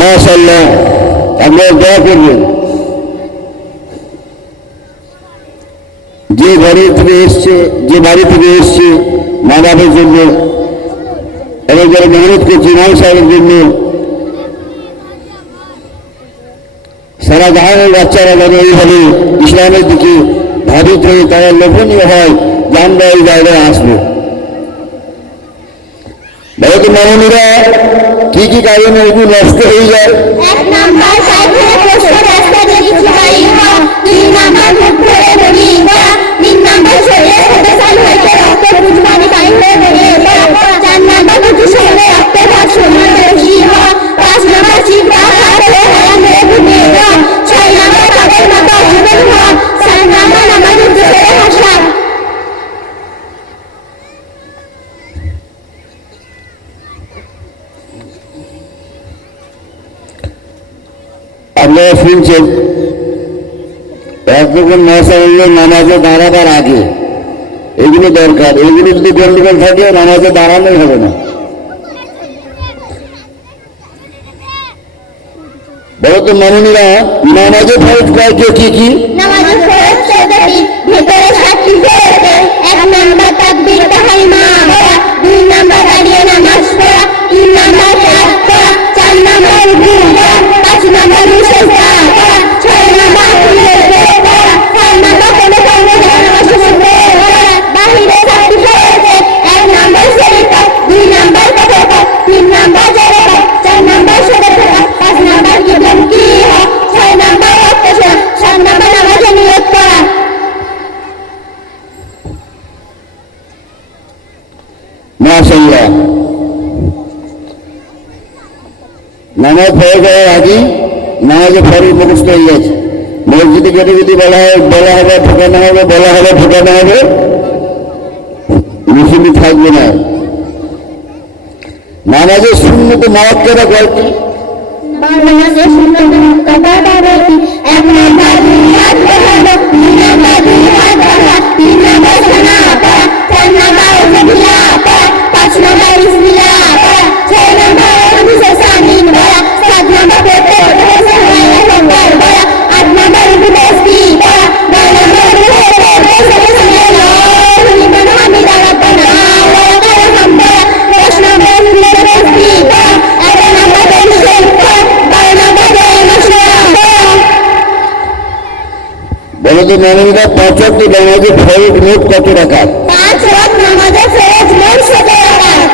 মাশাল্লাহ আপনারা দোয়া করবেন যে বাড়ি থেকে এসছে, যে বাড়ি থেকে এসছে, মা বাবার জন্য, এবং যারা মেহনত করছে ইমাম সাহেবের জন্য সারা জাহানের বাচ্চারা যেন এইভাবে ইসলামের দিকে ধাবিত হয়ে তারা লোভনীয় হয় যে আমরা এই জায়গায় আসব ভারত মাননীরা কি কি কারণে এগুলো নষ্ট হয়ে যায় শুনছেন একরকম মহাসাল্য নামাজে দাঁড়াবার আগে এগুলো দরকার। এগুলো যদি গন্ডগোল থাকে, নামাজে দাঁড়ানোই হবে না। বলো তো, মাননীরা, নামাজে ফরজ কি কি দুই নাম্বার নামাজ চার নামাজ ফরজ হওয়ার আগে নামাজে ফরজ মুখস্থ হয়ে গেছে। মসজিদে গেলে যদি বলা হয়, বলা হবে ঠোকানো হবে, বলা হবে ঠোকানো হবে মুসলিম থাকবে না। নামাজের শূন্যত মহাত্মারা গল্পটি বাংলাদেশের সুন্নত মুক্ততা বলো তো মাননীরা পঁচাত্তর নামাজে ফরজ মোট কত টাকা পাঁচ ওয়াক্ত নামাজে ফরজ মোট সতেরো রাকাত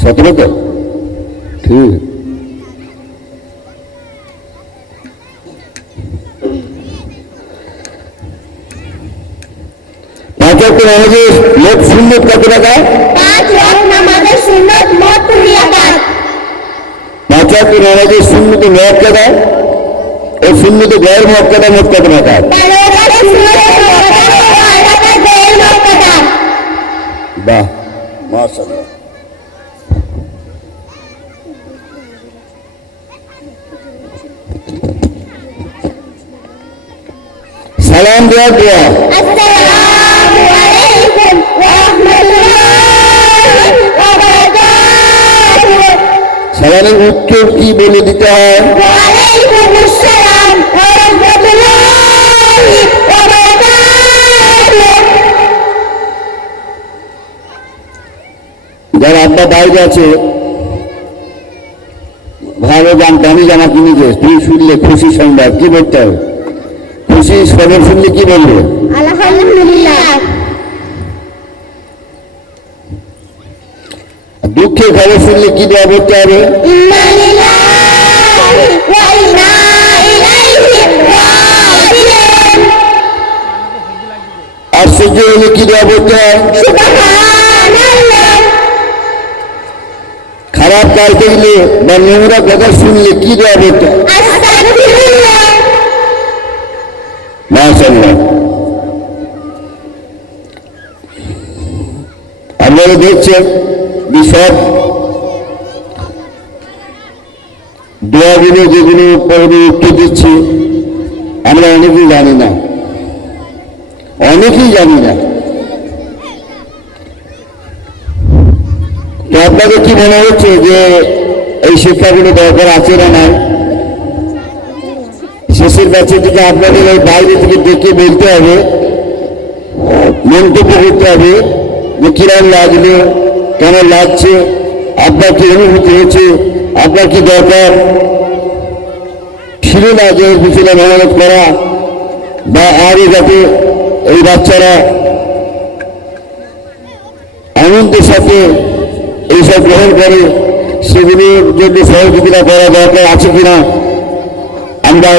সতেরো তো ঠিক পঁচাত্তর নামাজে মোট শূন্য কত টাকা পাঁচ ওয়াক্ত নামাজে সুন্নত মোট কুড়ি রাকাত পঁচাত্তর নামাজে শূন্যতে মত টাকা ও শূন্যতে গয়ের মত টাকা মোট কত টাকা তেরো রাকাত সুন্নত রাকাত ও আট রাকাত গয়ের মক্কাতা বাহ মাশাআল্লাহ সালাম দেওয়া দেওয়া আসসালামু আলাইকুম ওয়া রাহমাতুল্লাহি ওয়া বারাকাতুহু সালামের উত্তর কি বলে দিতে হয় যার আব্বা বাইরে আছে ভালো জান দামি জামা কিনেছে শুনলে খুশি সংবাদ কি বলতে হবে? খুশি খবর শুনলে কি বলবে? দুঃখের খবর শুনলে কি দেওয়া করতে হবে? আশ্চর্য হলে কি খারাপ কাজ দেখলে বা নোংরা কথা শুনলে কি দেওয়া আপনারা দেখছেন দোয়াগুলো যেগুলো পরে উত্তর দিচ্ছে, আমরা অনেকেই জানি না। অনেকেই জানি না। তো আপনাদের কি মনে হচ্ছে যে এই শিক্ষাগুলো দরকার আছে না নাই? শেষের ব্যাচের দিকে আপনাদের ওই বাইরে থেকে দেখে বলতে হবে, মন্তব্য করতে হবে যে কিরম লাগল, কেমন লাগছে, আপনার কি অনুভূতি হচ্ছে, আপনার কি দরকার? ছিল না যে পিছনে করা বা আরও যাতে এই বাচ্চারা আনন্দের সাথে এইসব গ্রহণ করে, সেগুলির জন্য সহযোগিতা করা দরকার আছে কিনা, আমরা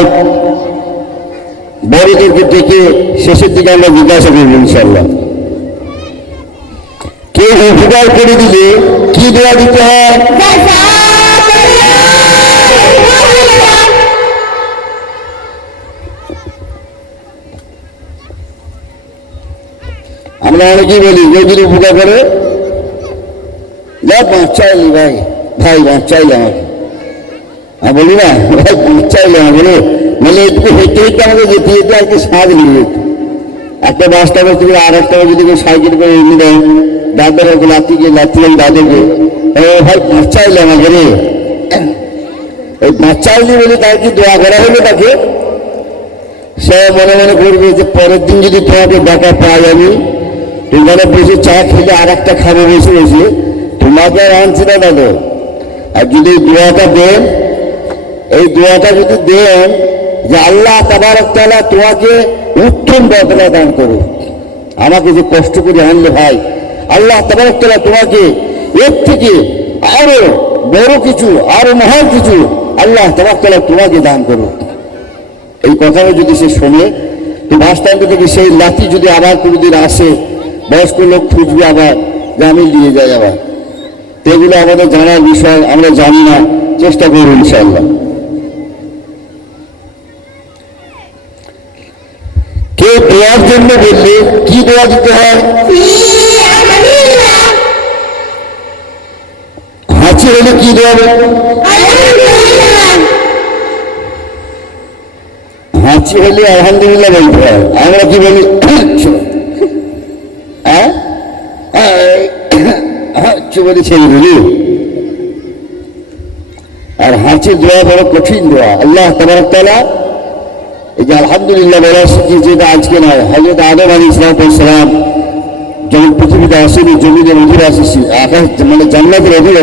বড়দেরকে ডেকে শেষের দিকে আমরা জিজ্ঞাসা করব ইনশাল্লাহ কেউ উপকার করে দিলে কি দেওয়া দিতে হয়? আমরা অনেকেই বলি? যদি উপকার করে? যা বাঁচাইলি ভাই ভাই বাঁচাইলে আমাকে। আমি বলি না, ভাই বাঁচাইলে আমাকে রে। মানে একটু হেঁটে হেঁটে আমাকে যেতে যেতে আর কি সাজ নিয়ে যেত একটা বাস স্টপের থেকে আর একটা যদি কেউ সাইকেল করে এগিয়ে দেয়, দাদার ওকে লাতিকে লাতিলেন দাদাকে। ভাই বাঁচাইলে আমাকে রে। ওই বাঁচাইলি বলে তার কি দোয়া করা হলো তাকে? সে মনে মনে করবে যে পরের দিন যদি তোমাকে দেখা পাই আমি এখানে বসে চা খেলে আর একটা খাব বসে বসে তোমাকে আর আনছি না দাদা? আর যদি এই দোয়াটা দেন, এই দোয়াটা যদি দেন, যে আল্লাহ তাবারক তাআলা তোমাকে উত্তম বদলা দান করো আমাকে যে কষ্ট করে আনলে ভাই, আল্লাহ তাবারক তাআলা তোমাকে এর থেকে আরও বড় কিছু, আরও মহান কিছু আল্লাহ তাবারক তাআলা তোমাকে দান করো এই কথাটা যদি সে শোনে তো বাস স্ট্যান্ড থেকে সেই লাঠি যদি আবার কোনোদিন আসে বয়স্ক লোক খুঁজবে আবার যে আমি নিয়ে যাই আবার। এগুলো আমাদের জানার বিষয়, আমরা জানি না। চেষ্টা করব ইনশাল্লাহ কেউ দোয়ার জন্য বললে কি দোয়া দিতে হয়? হাঁচি হলে কি বলব? হাঁচি হলে আলহামদুলিল্লাহ বলতে হয়। আমরা কি বলি? বলি দিলি আর হাঁচির দোয়া বড় কঠিন দোয়া। আল্লাহ তালা এই যে আলহামদুলিল্লাহ বলা শিখি যেটা আজকে নয় হজরত আদম আলী ইসলাম যখন পৃথিবীতে আসেনি জমিদের অধিবাসী আকাশ মানে জান্নাতের অধিবাসী